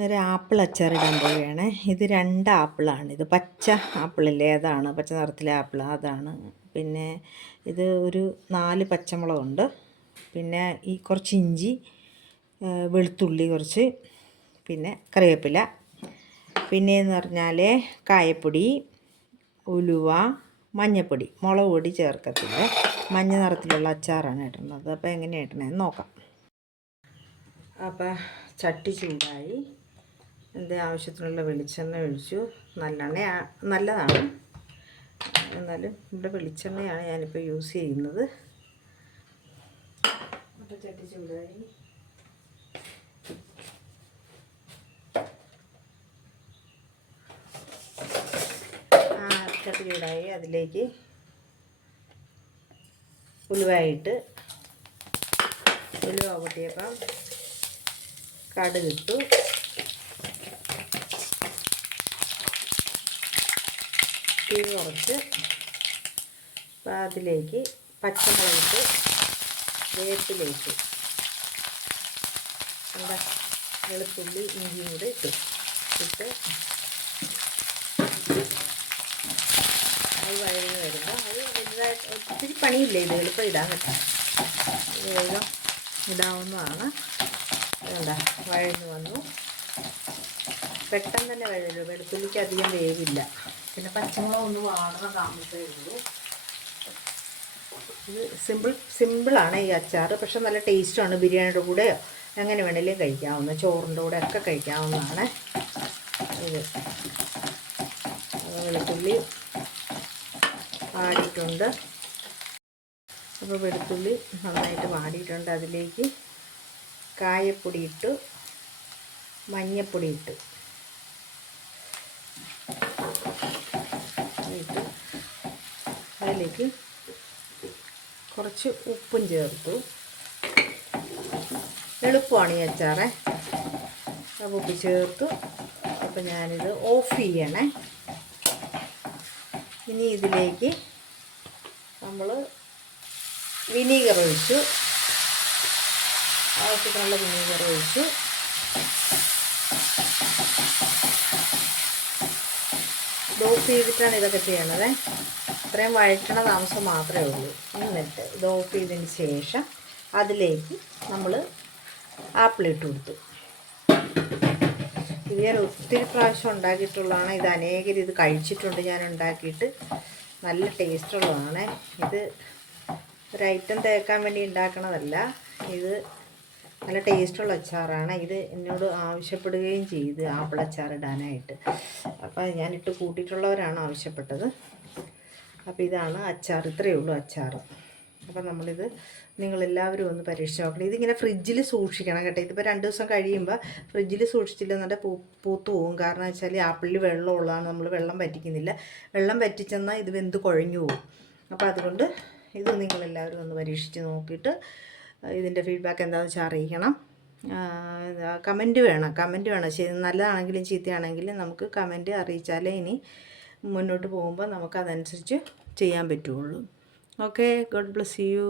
ഒരു ആപ്പിൾ അച്ചാറിടാൻ പോവുകയാണ്. ഇത് 2 ആപ്പിളാണ്. ഇത് പച്ച ആപ്പിളില്ലേ, അതാണ് പച്ച നിറത്തിലെ ആപ്പിൾ, അതാണ്. പിന്നെ ഇത് ഒരു 4 പച്ചമുളകുണ്ട്. പിന്നെ ഈ കുറച്ച് ഇഞ്ചി, വെളുത്തുള്ളി കുറച്ച്, പിന്നെ കറിവേപ്പില, പിന്നെയെന്ന് പറഞ്ഞാൽ കായപ്പൊടി, ഉലുവ, മഞ്ഞൾപ്പൊടി, മുളക് പൊടി ചേർക്കത്തില്ല. മഞ്ഞ നിറത്തിലുള്ള അച്ചാറാണ് ഇടുന്നത്. അപ്പോൾ എങ്ങനെയാണ് ഇടണേന്ന് നോക്കാം. അപ്പോൾ ചട്ടി ചൂടായി, എൻ്റെ ആവശ്യത്തിനുള്ള വെളിച്ചെണ്ണ ഒഴിച്ചു. നല്ലെണ്ണ നല്ലതാണ്, എന്നാലും ഇവിടെ വെളിച്ചെണ്ണയാണ് ഞാനിപ്പോൾ യൂസ് ചെയ്യുന്നത്. അപ്പോൾ ചട്ടി ചൂടായി, ചട്ടി ചൂടായി അതിലേക്ക് ഉലുവായിട്ട്, ഉലുവ പൊട്ടിയപ്പം കടുകിട്ടു, തീ കുറച്ച്. അപ്പം അതിലേക്ക് പച്ചമുളകിട്ട്, വേപ്പിലേക്ക് എന്താ വെളുത്തുള്ളി ഇഞ്ചിയും കൂടി ഇട്ട് അത് വഴങ്ങി വരുമ്പോൾ അത് വലുതായിട്ട് ഒത്തിരി പണിയില്ല, ഇത് എളുപ്പം ഇടാൻ പറ്റും, വേഗം ഇടാവുന്നതാണ്. എന്താ വഴഞ്ഞു വന്നു, പെട്ടെന്ന് തന്നെ വഴഞ്ഞു. വെളുത്തുള്ളിക്ക് അധികം വേവില്ല, പിന്നെ പച്ചമുളക് ഒന്ന് വാടുന്ന താമസമേ ഉള്ളൂ. ഇത് സിമ്പിളാണ് ഈ അച്ചാർ, പക്ഷെ നല്ല ടേസ്റ്റാണ്. ബിരിയാണിയുടെ കൂടെയോ എങ്ങനെ വേണമെങ്കിലും കഴിക്കാവുന്ന, ചോറിൻ്റെ കൂടെ ഒക്കെ കഴിക്കാവുന്നതാണ് ഇത്. വെളുത്തുള്ളി വാടിയിട്ടുണ്ട്. അപ്പോൾ വെളുത്തുള്ളി നന്നായിട്ട് വാടിയിട്ടുണ്ട്. അതിലേക്ക് കായപ്പൊടി ഇട്ടു, മഞ്ഞൾപ്പൊടി ഇട്ടു, അതിലേക്ക് കുറച്ച് ഉപ്പും ചേർത്തു. എളുപ്പമാണ് ഈ അച്ചാറ്. അപ്പോൾ ഉപ്പ് ചേർത്തു. അപ്പോൾ ഞാനിത് ഓഫ് ചെയ്യണേ. ഇനി ഇതിലേക്ക് നമ്മൾ വിനീഗർ ഒഴിച്ചു, ആവശ്യത്തിനുള്ള വിനീഗർ ഒഴിച്ചു. ഇത് ഓഫ് ചെയ്തിട്ടാണ് ഇതൊക്കെ ചെയ്യണത്. ഇത്രയും വഴറ്റണ താമസം മാത്രമേ ഉള്ളൂ. എന്നിട്ട് ഇത് ഓഫ് ചെയ്തതിന് ശേഷം അതിലേക്ക് നമ്മൾ ആപ്പിൾ ഇട്ട് കൊടുത്തു. ഇത് ഞാൻ ഒത്തിരി പ്രാവശ്യം ഉണ്ടാക്കിയിട്ടുള്ളതാണ്. ഇത് അനേകം ഇത് കഴിച്ചിട്ടുണ്ട് ഞാൻ ഉണ്ടാക്കിയിട്ട്. നല്ല ടേസ്റ്റുള്ളതാണ്. ഇത് ഒരു ഐറ്റം തേക്കാൻ വേണ്ടി ഉണ്ടാക്കണതല്ല, ഇത് നല്ല ടേസ്റ്റുള്ള അച്ചാറാണ്. ഇത് എന്നോട് ആവശ്യപ്പെടുകയും ചെയ്ത് ആപ്പിൾ അച്ചാർ ഇടാനായിട്ട്. അപ്പോൾ ഞാനിട്ട് കൂട്ടിയിട്ടുള്ളവരാണ് ആവശ്യപ്പെട്ടത്. അപ്പോൾ ഇതാണ് അച്ചാർ, ഇത്രയേ ഉള്ളൂ അച്ചാർ. അപ്പോൾ നമ്മളിത് നിങ്ങളെല്ലാവരും ഒന്ന് പരീക്ഷിച്ച് നോക്കണം. ഇതിങ്ങനെ ഫ്രിഡ്ജിൽ സൂക്ഷിക്കണം കേട്ടോ. ഇതിപ്പോൾ 2 ദിവസം കഴിയുമ്പോൾ ഫ്രിഡ്ജിൽ സൂക്ഷിച്ചില്ലെന്നുണ്ടെങ്കിൽ പൂത്തു പോകും. കാരണം വെച്ചാൽ ആപ്പിളിൽ വെള്ളമുള്ളതാണ്, നമ്മൾ വെള്ളം പറ്റിക്കുന്നില്ല. വെള്ളം പറ്റിച്ചെന്നാൽ ഇത് വെന്ത് കുഴഞ്ഞു പോകും. അപ്പോൾ അതുകൊണ്ട് ഇത് നിങ്ങളെല്ലാവരും ഒന്ന് പരീക്ഷിച്ച് നോക്കിയിട്ട് ഇതിൻ്റെ ഫീഡ്ബാക്ക് എന്താണെന്ന് വെച്ചാൽ അറിയിക്കണം. കമൻറ്റ് വേണം. നല്ലതാണെങ്കിലും ചീത്തയാണെങ്കിലും നമുക്ക് കമൻറ്റ് അറിയിച്ചാലേ ഇനി മുന്നോട്ട് പോകുമ്പോൾ നമുക്കതനുസരിച്ച് ചെയ്യാൻ പറ്റുള്ളൂ. Okay, God bless you.